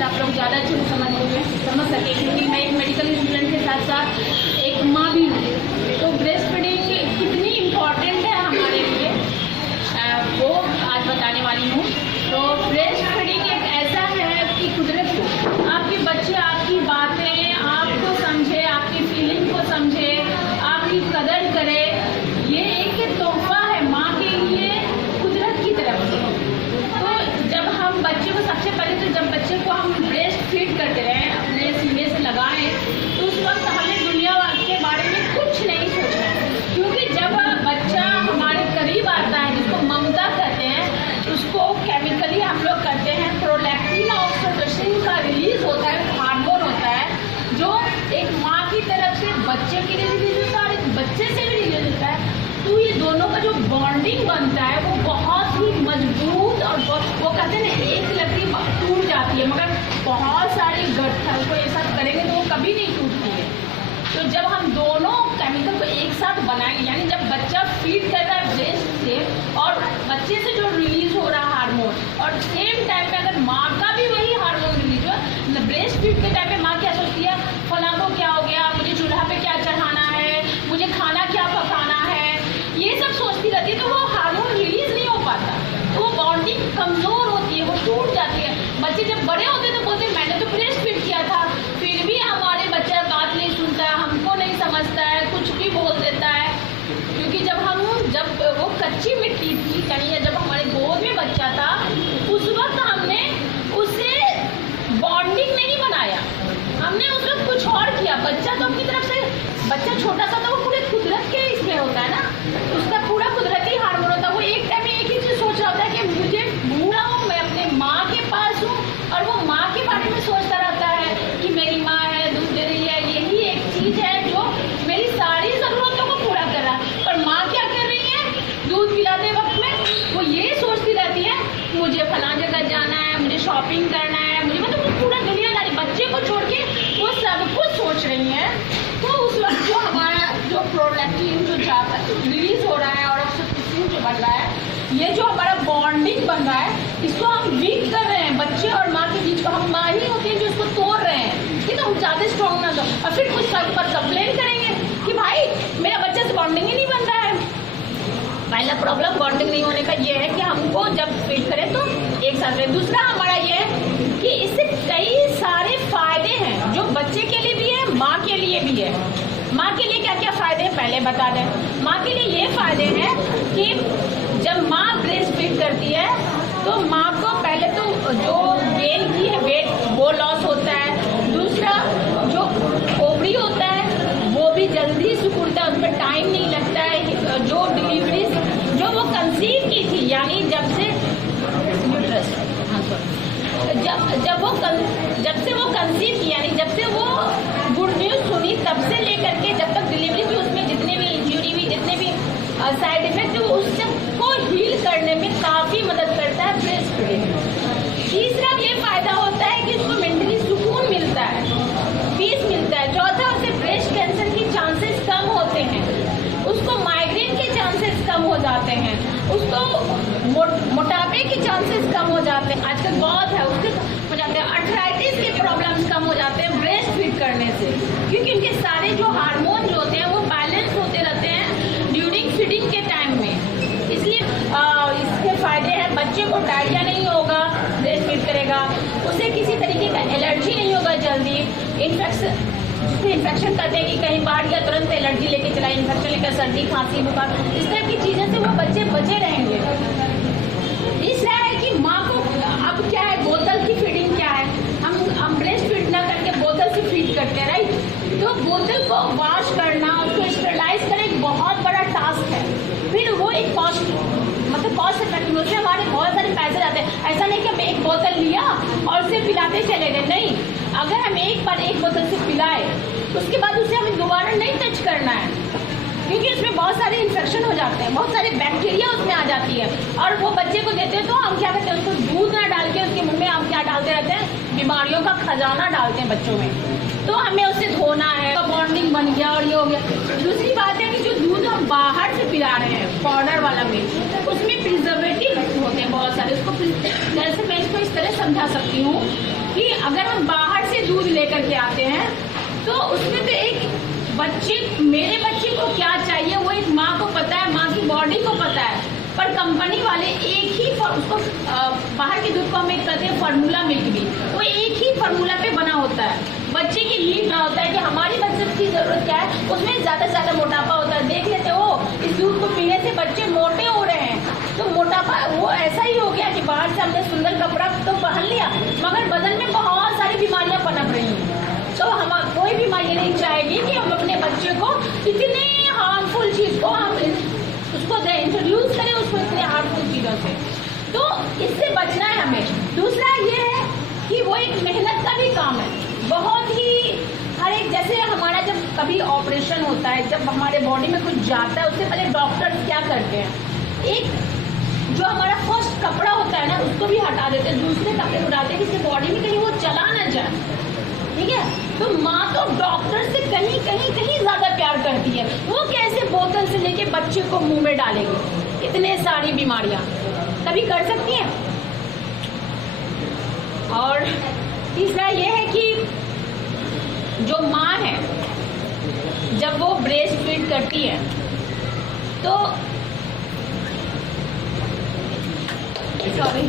शायद आप लोग ज़्यादा अच्छे से समझ सके, क्योंकि मैं एक मेडिकल स्टूडेंट के साथ साथ एक माँ भी हूँ। तो ब्रेस्ट फीडिंग कितनी इम्पॉर्टेंट है हमारे लिए वो आज बताने वाली हूँ। तो ब्रेस्ट फीडिंग एक ऐसा है कि कुदरत को आपके बच्चे आपकी बातें आपको समझे, आपकी फीलिंग को समझे, आपकी कदर करे। ये एक तोहफा है माँ के लिए कुदरत की तरफ से। तो जब हम बच्चे को सबसे पहले तो जब बच्चे को हम ब्रेस्ट फीड करते रहें, अपने सीने से लगाएं, तो उस वक्त हमें दुनिया के बारे में कुछ नहीं सोचना है। क्योंकि जब बच्चा हमारे करीब आता है, जिसको ममता कहते हैं, उसको केमिकली हम लोग करते हैं प्रोलैक्टिन और ऑक्सीटोसिन का रिलीज होता है, हार्मोन होता है जो एक माँ की तरफ से बच्चे के लिए रिलीज होता है और एक बच्चे से भी रिलीज होता है। तो ये दोनों का जो बॉन्डिंग बनता है वो बहुत ही मजबूत और वो कहते हैं ना, एक लकड़ी टूट जाती है मगर बहुत सारी गठन को एक साथ करेंगे तो वो कभी नहीं टूटती है। तो जब हम दोनों केमिकल को एक साथ बनाएंगे, यानी जब बच्चा फीड कर रहा है ब्रेस्ट से और बच्चे से जो रिलीज हो रहा है हार्मोन, और सेम टाइम पे अगर माँ का भी वही हार्मोन रिलीज हो, ब्रेस्ट फीड के टाइम पे माँ क्या सोचती है, फलां को क्या हो गया, मुझे चूल्हा पे क्या चढ़ाना है, मुझे खाना क्या पकाना है, ये सब सोचती रहती है। तो वो हार्मोन रिलीज नहीं हो पाता, तो वो बॉन्डिंग कमजोर होती है, वो टूट जाती है। बच्चे जब बड़े होते हैं तो बोलते हैं मैंने तो ब्रेस्ट फीड किया था, फिर भी हमारे बच्चा बात नहीं सुनता है, हमको नहीं समझता है, कुछ भी बोल देता है। क्योंकि जब वो कच्ची मिट्टी थी, यानी जब हमारे गोद में बच्चा था, उस वक्त हमने उससे बॉन्डिंग नहीं बनाया, हमने उस वक्त कुछ और किया। बच्चा तो अपनी तरफ से, बच्चा छोटा सा तो वो पूरे कुदरत के इसमें होता है ना, उसका पूरा कुदरती हार्मोन होता है। वो एक टाइम में एक ही चीज सोच रहा होता है कि मुझे बूढ़ा हूँ, मैं अपने माँ के पास हूँ, और वो माँ के बारे में सोचता रहता है कि मेरी माँ है, दूध दे रही है, यही एक चीज है जो मेरी सारी जरूरतों को पूरा कर रहा है। पर माँ क्या कर रही है, दूध पिलाते वक्त में वो ये सोचती रहती है मुझे फलां जगह जाना है, मुझे शॉपिंग करना है, मुझे मतलब वो पूरा दुनियादारी बच्चे को छोड़ के वो सब कुछ सोच रही है। तो उस वक्त जो हमारा जो प्रोलैक्टिन जो रिलीज हो रहा है और ऑक्सीटोसिन जो बन रहा है, ये जो हमारा बॉन्डिंग बन रहा है, इसको हम वीक कर रहे हैं। बच्चे और माँ के बीच को हम माँ ही होती है जो इसको तोड़ रहे हैं कि तुम ज्यादा स्ट्रॉन्ग ना दो, और फिर कुछ समय पर कंप्लेन करेंगे कि भाई मेरा बच्चे से बॉन्डिंग ही नहीं बन रहा है। पहला प्रॉब्लम बॉन्डिंग नहीं होने का ये है कि हमको जब फीड करें तो एक साथ रहे। दूसरा हमारा ये है कि इससे कई सारे फायदे हैं जो बच्चे के लिए भी है, माँ के लिए भी है। माँ के लिए क्या क्या फायदे हैं पहले बता दें। माँ के लिए ये फायदे हैं कि जब माँ ब्रेस्ट फीड करती है तो माँ को पहले तो जो गेन की है वेट वो लॉस होता है। दूसरा जो ओवरी होता है वो भी जल्दी सिकुड़ता है, उसमें टाइम नहीं लगता है। जो डिलीवरी जो वो कंसीव की थी, यानी जब से यूट्रस, हाँ सॉरी, जब से वो कंसीव की, यानी जब से वो गुड न्यूज सुनी तब से लेकर के जब तक डिलीवरी की, उसमें जितने भी इंजरी हुई, जितने भी साइड इफेक्ट, उस सबको हील करने में काफी मदद करता है ब्रेस्ट फीडिंग। तीसरा ये फायदा होता है कि उसको मेंटली सुकून मिलता है, पीस मिलता है। चौथा, उससे ब्रेस्ट कैंसर की चांसेस कम होते हैं, उसको माइग्रेन के चांसेस कम हो जाते हैं, उसको मोटापे के चांसेस कम हो जाते हैं, आजकल बहुत है उसके हो जाते हैं, अर्थराइटिस के प्रॉब्लम्स कम हो जाते हैं ब्रेस्ट फीड करने से, क्योंकि उनके सारे जो हार्मोन जो होते हैं वो बैलेंस होते रहते हैं ड्यूरिंग फीडिंग के टाइम में। इसलिए इसके फायदे हैं, बच्चे को डायरिया नहीं होगा ब्रेस्ट फीड करेगा, उसे किसी तरीके का एलर्जी नहीं होगा जल्दी, इन्फेक्शन करते हैं कि कहीं बाहर गया तुरंत एलर्जी लेके चला, इन्फेक्शन लेकर सर्दी खांसी बुखार, इस तरह की चीजें से वो बच्चे बचे रहेंगे। तीसरा है कि माँ को अब क्या है, बोतल की फीडिंग क्या है, हम ब्रेस्ट फीड ना करके बोतल से फीड करते हैं, राइट। तो बोतल को वॉश करना, उसको स्टरलाइज करना एक बहुत बड़ा टास्क है, फिर वो एक कॉस्ट इफेक्टिव, उससे हमारे बहुत सारे पैसे जाते हैं। ऐसा नहीं कि हम एक बोतल लिया और उसे पिलाते चले गए, नहीं, अगर हम एक बार एक बोतल से पिलाए उसके बाद उसे हमें दोबारा नहीं टच करना है, क्योंकि उसमें बहुत सारे इन्फेक्शन हो जाते हैं, बहुत सारे बैक्टीरिया उसमें आ जाती है। और वो बच्चे को देते हैं तो हम क्या करते हैं, उसको दूध ना डाल के उसके मुंह में हम क्या डालते रहते हैं, बीमारियों का खजाना डालते हैं बच्चों में। तो हमें उससे धोना है, बॉन्डिंग बन गया और ये हो गया। दूसरी बात है कि जो दूध हम बाहर से पिला रहे हैं पाउडर वाला मिल्क, उसमें प्रिजर्वेटिव होते हैं बहुत सारे। उसको जैसे मैं इसको इस तरह समझा सकती हूँ कि अगर हम बाहर से दूध लेकर के आते हैं तो उसमें तो एक मेरे बच्चे को क्या चाहिए वो एक माँ को पता है, माँ की बॉडी को पता है, पर कंपनी वाले एक ही उसको बाहर के दूध को हम एक कहते हैं फार्मूला मिल्क भी, वो एक ही फार्मूला पे बना होता है। बच्चे की नीड ना होता है कि हमारी बच्चे की जरूरत क्या है, उसमें ज़्यादा से ज़्यादा मोटापा होता है। देख लेते हो इस दूध को पीने से बच्चे मोटे हो रहे हैं, तो मोटापा वो ऐसा ही हो गया कि बाहर से हमने सुंदर कपड़ा तो पहन लिया मगर बदन में बहुत सारी बीमारियां पनप रही हैं। तो हम कोई भी माँ ये नहीं चाहेगी कि हम अपने बच्चे को इतने हार्मफुल चीज़ को हम उसको इंट्रोड्यूस करें उसको इतने हार्मफुल चीज़ों से, तो इससे बचना है हमें। दूसरा ये है कि वो एक मेहनत का भी काम है, बहुत ही हर एक, जैसे हमारा जब कभी ऑपरेशन होता है, जब हमारे बॉडी में कुछ जाता है उससे पहले डॉक्टर क्या करते हैं, एक जो हमारा फर्स्ट कपड़ा होता है ना उसको भी हटा देते हैं, दूसरे कपड़े को डालते हैं कि बॉडी में कहीं वो चला ना जाए, ठीक है। तो माँ तो डॉक्टर से कहीं कहीं कहीं ज्यादा प्यार करती है, वो कैसे बोतल से लेके बच्चे को मुंह में डालेगी, इतने सारी बीमारियां कभी कर सकती हैं। और तीसरा ये है कि जो माँ है जब वो ब्रेस्ट फीड करती है तो सॉरी